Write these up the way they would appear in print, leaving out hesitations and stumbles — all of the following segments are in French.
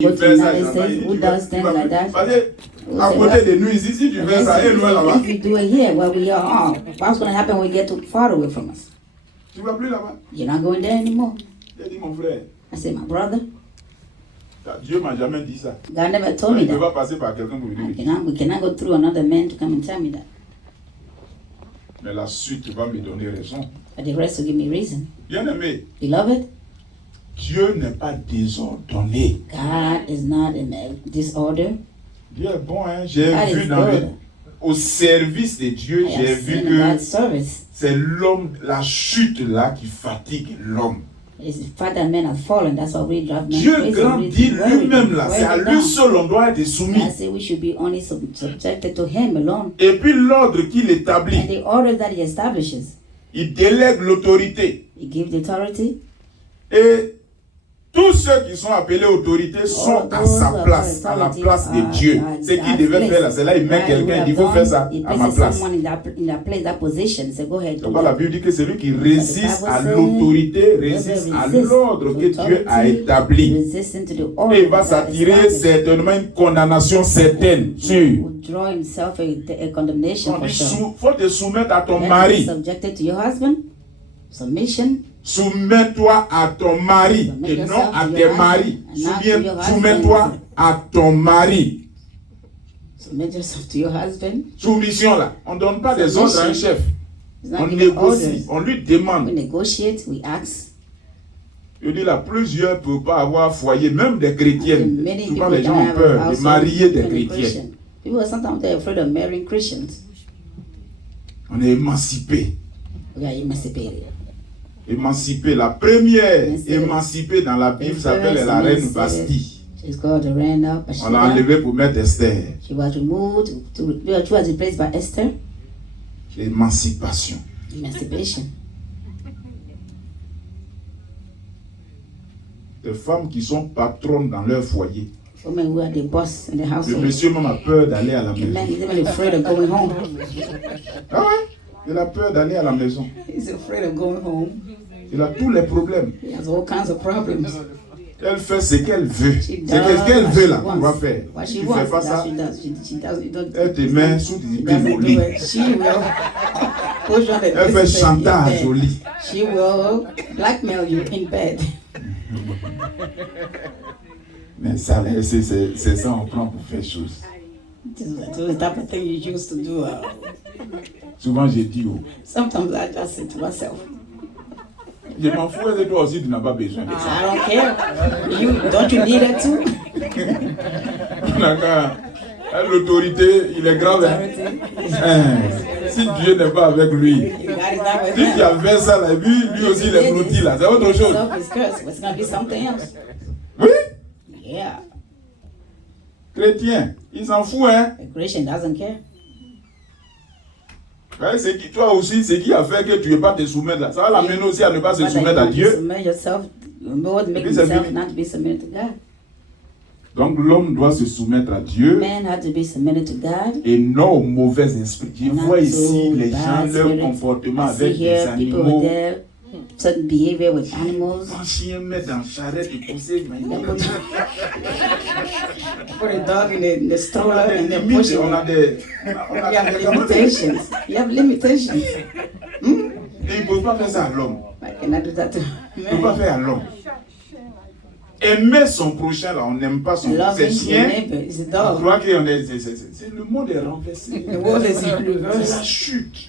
Il fait ça, who does things like that? À côté de nous ici, si tu fais ça, et loin là-bas. If you do it here, where we are, what's going to happen when we get too far away from us? Tu vas plus là-bas. You're not going there anymore. J'ai dit mon frère. I said, my brother. Dieu m'a jamais dit ça. God never told me Il ne that. peut pas passer par quelqu'un pour lui dire. We cannot go through another man to come and tell me that. Mais la suite va me donner raison. But the rest will give me reason. Bien-aimé, Beloved, Dieu n'est pas désordonné. God is not in disorder. Dieu est bon, hein. J'ai God vu is dans good. au service de Dieu, I j'ai have vu seen que God's service. c'est l'homme, la chute là qui fatigue l'homme. It's the fact that men have fallen. That's what we drive men Dieu crazy. grandit lui-même là. C'est à lui seul on doit être soumis. I say we should be only subjected to Him alone. Et puis l'ordre qu'il établit, And the order that He establishes, il délègue l'autorité. He gives the authority. Et tous ceux qui sont appelés autorités sont à sa place, à la place de Dieu. Ce qu'il devait faire là, c'est là, il met quelqu'un, il faut faire ça à ma place. Donc la Bible dit que celui qui résiste à l'autorité résiste à l'ordre que Dieu a établi. Et il va s'attirer certainement une condamnation certaine. Sûre. On dit, faut te soumettre à ton mari. Soumets-toi à ton mari et non à tes maris. Soumets-toi à ton mari. Soumission là. On ne donne pas des ordres à un chef. On négocie, on lui demande. Je dis là, plusieurs ne peuvent pas avoir foyer, même des chrétiennes. Souvent les gens ont peur de marier des chrétiens. On est émancipé. Émancipée. La première émancipée dans la Bible s'appelle la reine Bastille. On l'a enlevée pour mettre Esther. She was removed she was replaced by Esther. Émancipation. Emancipation. Des femmes qui sont patronnes dans leur foyer. Women who are the boss in the household. Le monsieur même a peur d'aller à la maison. The man is even afraid of going home. Ah ouais? Il a peur d'aller à la maison. He's afraid of going home. Il a tous les problèmes. He has all kinds of problems. Elle fait ce qu'elle veut. C'est ce qu'elle veut là qu'on va faire. Si tu ne fais pas ça, elle te met sous tes pieds au lit. Elle fait chantage au lit. She will blackmail you in bed. Mais ça, c'est ça on prend pour faire chose. The type of thing you used to do. Souvent j'ai dit Sometimes I just say to myself, je m'en fous, et toi aussi tu n'as pas besoin de ça. I don't care. Don't you need it too? L'autorité, il est grave. Si Dieu n'est pas avec lui, si tu avais ça là, lui aussi il est blotti là, c'est autre chose. Oui? Yeah. Chrétien, il s'en fout, hein? A Christian doesn't care. Ouais, c'est qui, toi aussi, c'est qui a fait que tu ne veux pas te soumettre là. Ça va l'amener aussi à ne pas se soumettre à Dieu. Donc l'homme doit se soumettre à Dieu et non aux mauvais esprits. Je vois ici les gens, leur comportement avec des animaux. Certain behavior with animals. Un chien met dans charrette et pousser. Put a dog in the stroller and then push it. On a des limitations. You have limitations. Et il ne peut pas faire ça à l'homme. Il ne peut pas faire à l'homme. Aimer son prochain, là, on n'aime pas son chien. On croit que c'est le monde est renversé. C'est la chute.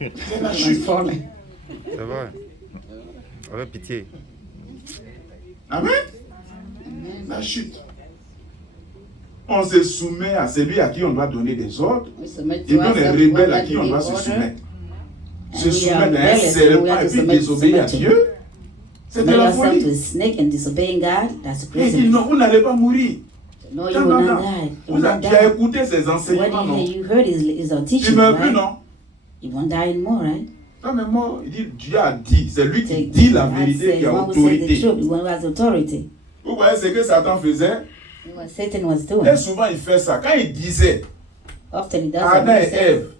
C'est la chute. C'est vrai. Avec pitié. Amen. La chute. On se soumet à celui à qui on doit donner des ordres. Et puis les rebelles à qui on doit se soumettre. Se soumettre à un serpent et puis désobéir à Dieu. C'est de la folie. Il dit non, vous n'allez pas mourir. No, you will not die. Tu as écouté ses enseignements, non? You heard his teaching, Tu ne meurs plus, non? You won't die anymore, right? Non, mais moi, il dit, Dieu a dit. C'est lui qui dit la vérité, qui a autorité. Vous voyez ce que Satan faisait? Et souvent, il fait ça. Quand il disait, Adam et Ève,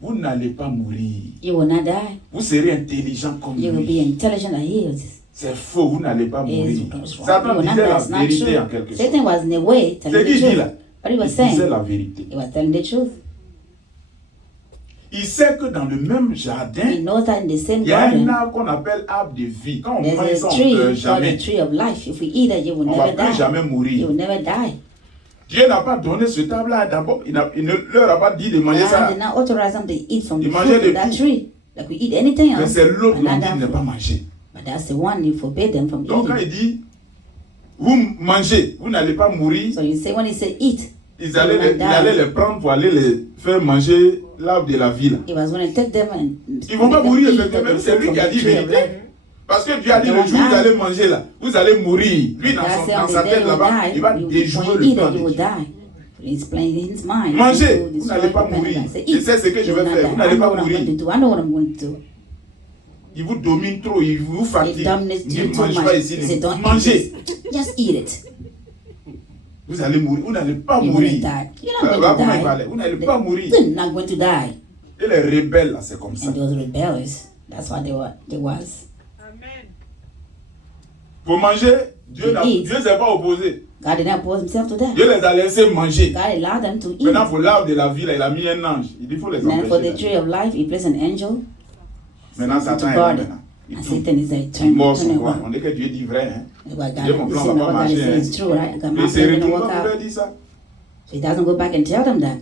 vous n'allez pas mourir. You will not die. Vous serez intelligent comme You will lui. be intelligent as he is. C'est faux, vous n'allez pas mourir. Is wrong. Satan No, disait la that's not vérité en true. quelque sorte. Satan was in a way C'est telling qu'il the dit là. truth. But he was Il disait saying, la vérité. he was telling the truth. Il sait que dans le même jardin, He knows that in the same il y a un garden, arbre qu'on appelle arbre de vie. Quand on mange there's ça, a on ne tree meurt called jamais. the tree of life. If we eat it, you will On ne va never plus die. jamais You mourir. will never die. Dieu n'a pas donné ce arbre-là d'abord. Il ne leur a pas dit de manger God ça. did not authorize them to eat from the Il mangeait fruit de of that tout. tree. Like we eat anything Mais else, c'est l'autre but qui not dit that de ne pas fruit. manger. But that's the one you forbid them from Donc quand eating. il dit, vous mangez, vous n'allez pas mourir, So you say when he said eat, il you will not allait die. les prendre pour aller les faire manger l'arbre de la vie. Là. He was going to take them and Ils ne vont pas make them mourir, eat effectivement. the C'est lui fruit qui a from dit the tree of vérité. life. Parce que Dieu a dit They le won't jour où vous die. allez manger là, vous allez mourir. Lui, dans God said on sa the day tête you will là-bas, il va die, déjouer when le you eat plan it, de you will Dieu. die. He's playing in his mind. Mangez, He will vous destroy n'allez pas the plan. mourir. I say, Je eat, sais ce que je you vais will not faire. die. Vous I n'allez know pas what I'm going to mourir. do. I know what I'm going to do. Il vous domine trop, il vous fatigue. It dominates Ne you too mangez much. pas He ici. said, don't eat Mangez. this. Just eat it. Vous allez mourir. Vous n'allez pas You're going to mourir. die. You're not Voilà going comment il to parlait. Vous n'allez pas mourir. die. You're not going to die. Et les rebelles, là, c'est comme ça. And those rebellious, that's what they was. Pour manger, Dieu To eat. ne s'est pas opposé. God did not oppose himself to that. Dieu les a laissés manger. God allowed them to eat. Maintenant, pour l'arbre de la vie, là, il a mis un ange. Il dit qu'il faut les And then for the empêcher. tree of life, he placed an angel Maintenant, to Satan est là guard it. maintenant. Il And tourne. Satan is there Il mord son turning plan. one. On dit que Dieu dit vrai. Hein. What Dieu, mon God, plan this va is pas what God marcher. is saying Hein. is true, right? God, Mais my c'est plan didn't retourne work quand vous out. leur dit ça. So he doesn't go back and tell them that.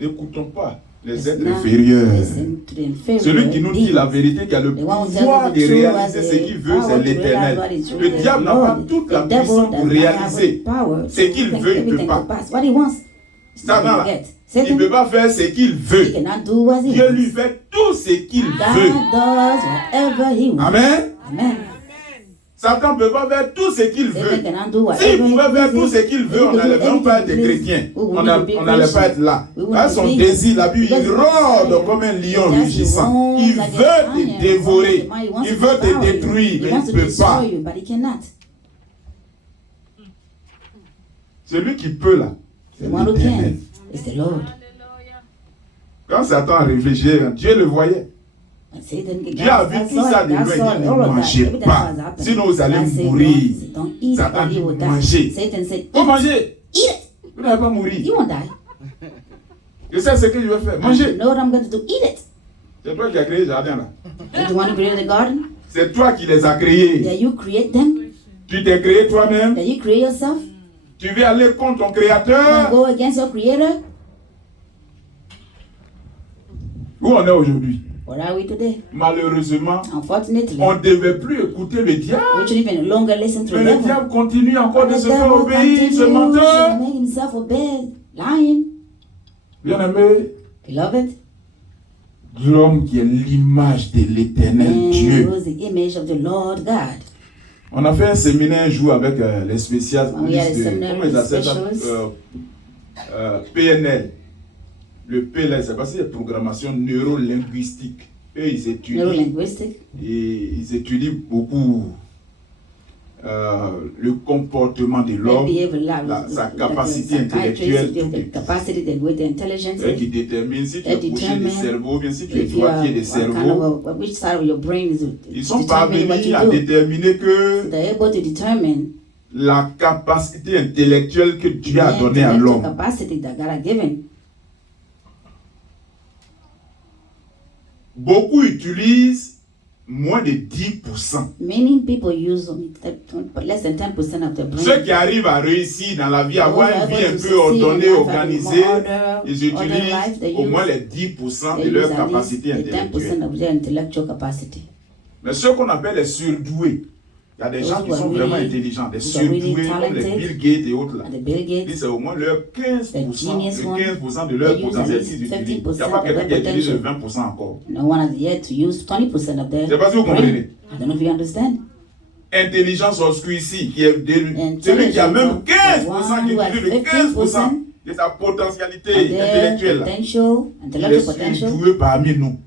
N'écoutons pas les It's êtres not inférieurs. listen to the inferior Celui qui nous dit beings. la vérité, qui a le The one who tells pouvoir us de the truth réaliser has ce qu'il the veut, power c'est to realize l'éternel. what is true. Le The diable n'a pas Lord, toute the la devil puissance does pour not have réaliser the power ce to qu'il make veut, il ne peut everything pas. to pass. What he wants, he's not Satan, going là, to get. il ne Satan, peut pas faire ce qu'il he veut. cannot do what he Dieu lui wants. fait tout ce qu'il veut. God does whatever he wants. Amen. Amen. Satan ne peut pas faire tout ce qu'il Satan veut. cannot do S'il whatever he pouvait faire tout pleases. ce qu'il veut, on n'allait même pas être chrétien. On n'allait pas être là. À son désir, la Bible, il rôde comme un lion rugissant. Il veut te dévorer. Il veut te détruire, mais il ne peut pas. Celui qui peut là, c'est The one who l'Éternel. can is the Lord. Quand Satan réfléchit, Dieu le voyait. Dieu a vu tout ça de loin. Il dit, ne mangez pas. Sinon, vous allez mourir. Satan dit, mangez. Vous mangez. Vous n'allez pas mourir. You won't die. Je sais ce que je vais faire. I Mangez. know what I'm going to do. Eat it. C'est toi qui as créé le jardin là. Did you want to create the garden? C'est toi qui les as créés. Did you create them? Tu t'es créé toi-même. Did you create yourself? Tu veux aller contre ton You créateur. go against your creator? Où on est aujourd'hui? What are we today? Malheureusement, Unfortunately, on ne devait plus écouter le diable. we shouldn't even longer listen to Mais the le devil. diable continue encore de The se faire devil obéir, ce continues to menteur. make himself obey, lying. Bien-aimé, Beloved, l'homme qui est l'image de l'éternel man Dieu. was the image of the Lord God. On a fait un séminaire un jour avec les spécialistes We had a de, seminar comment ils with appellent ça? specialists. PNL. Le PNL, c'est parce que c'est programmation neurolinguistique. Eux, ils étudient, Neurolinguistic. et ils étudient beaucoup le comportement de l'homme, sa capacité intellectuelle, the capacity, with the intelligence. et qui détermine si tu es They gaucher de determine cerveau, bien si tu es If you droitier are, de what cerveau. which side of your brain is Ils sont determining what parvenus you à do. déterminer que They're able to determine la capacité intellectuelle que Dieu a the donnée à intellectual l'homme. capacity that God has given. Beaucoup utilisent moins de 10%. Many people use less than 10% of their brain. Ceux qui arrivent à réussir dans la vie, à avoir une vie un peu ordonnée, organisée, ils utilisent au moins les 10% de leur capacité intellectuelle. 10% of their intellectual capacity. Mais ceux qu'on appelle les surdoués, il y a des gens qui sont vraiment intelligents, des surdoués comme les Bill Gates et autres là. And the Bill Gates, C'est au moins leur 15%, le 15% de leur they use potentiel at least qu'ils utilisent. 50% Il n'y a pas quelqu'un qui of their utilise le potential. 20% encore. no one has yet to use 20% of their Je ne sais pas si vous brain. comprenez. I don't know if you understand. Intelligence obscure-ci, qui est celui qui a même 15%, qui utilise le 15% de sa potentialité And their intellectuelle. là. intellectual Il est potential doué parmi nous.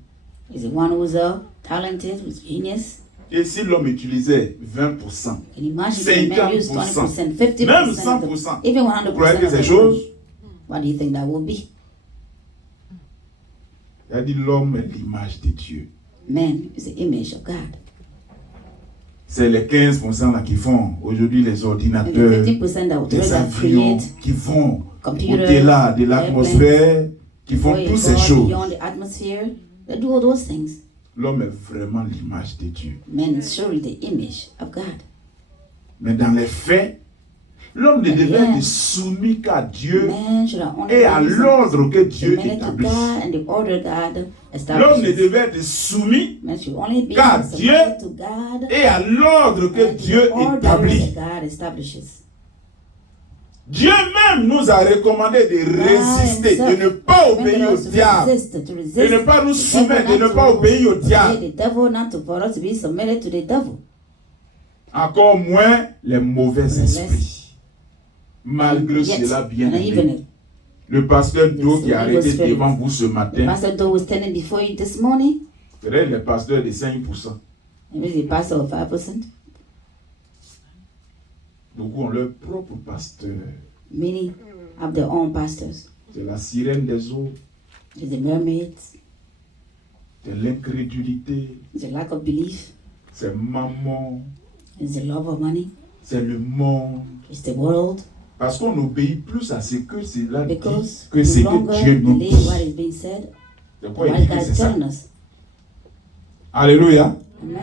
is the one who's talented, who's genius. Et si l'homme utilisait 20%, Can you imagine if a man used 20%, 50%, même of 100%, the, even vous 100% croyez que of ces the choses? what do you think that will be? Il a dit l'homme est l'image de Dieu. Man is the image of God. C'est les 15% là qui font aujourd'hui les ordinateurs, les avions, qui vont au-delà de l'atmosphère, qui font toutes ces choses. L'homme est vraiment l'image de Dieu. Mais dans les faits, l'homme ne devait être soumis qu'à Dieu et à l'ordre que Dieu établit. L'homme ne devait être soumis qu'à Dieu et à l'ordre que Dieu établit. Dieu même nous a recommandé de résister, de ne pas obéir au diable, de ne pas nous soumettre, de ne pas obéir au diable. Encore moins les mauvais esprits. Malgré cela, bien aimé, le pasteur Do qui est arrêté devant vous ce matin, c'est le pasteur de 5%. Beaucoup ont leur propre pasteur. Many have their own pastors. C'est la sirène des eaux. It's the mermaids. C'est l'incrédulité. It's the lack of belief. C'est maman. It's the love of money. C'est le monde. It's the world. Parce qu'on obéit plus à ce que cela dit Because que ce que Dieu nous dit. what is being said, C'est quoi il dit que c'est ça? us. Alléluia. Amen.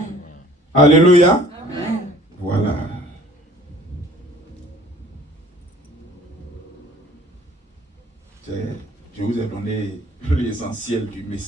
Alléluia. Amen. Voilà. Je vous ai donné l'essentiel du message.